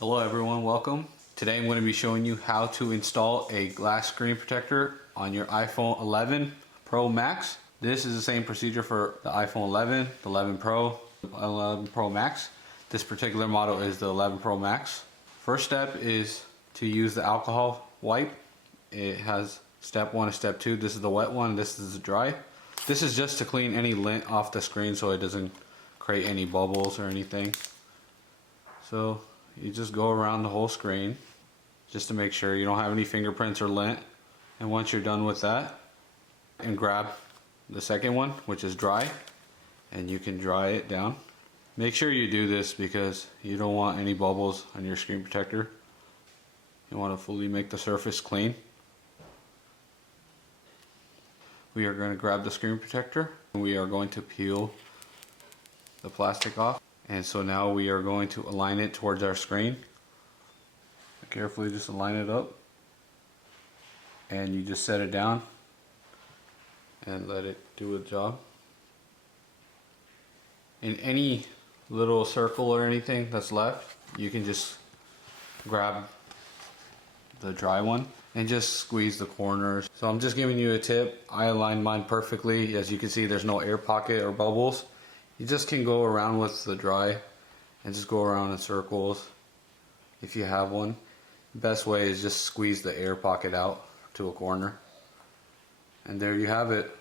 Hello everyone, welcome. Today I'm going to be showing you how to install a glass screen protector on your iPhone 11 Pro Max. This is the same procedure for the iPhone 11, the 11 Pro, 11 Pro Max. This particular model is the 11 Pro Max. First step is to use the alcohol wipe. It has step 1 and step 2. This is the wet one, this is the dry. This is just to clean any lint off the screen so it doesn't create any bubbles or anything. So you just go around the whole screen just to make sure you don't have any fingerprints or lint. And once you're done with that, and grab the second one, which is dry, and you can dry it down. Make sure you do this because you don't want any bubbles on your screen protector. You want to fully make the surface clean. We are going to grab the screen protector and we are going to peel the plastic off. And so now we are going to align it towards our screen. Carefully just align it up. And you just set it down and let it do its job. In any little circle or anything that's left, you can just grab the dry one and just squeeze the corners. So I'm just giving you a tip. I aligned mine perfectly. As you can see, there's no air pocket or bubbles. You just can go around with the dry and just go around in circles if you have one. The best way is just squeeze the air pocket out to a corner. And there you have it,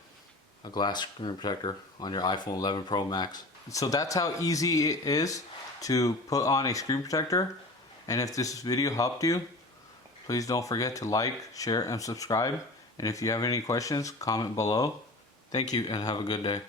a glass screen protector on your iPhone 11 Pro Max. So that's how easy it is to put on a screen protector. And if this video helped you, please don't forget to like, share, and subscribe. And if you have any questions, comment below. Thank you and have a good day.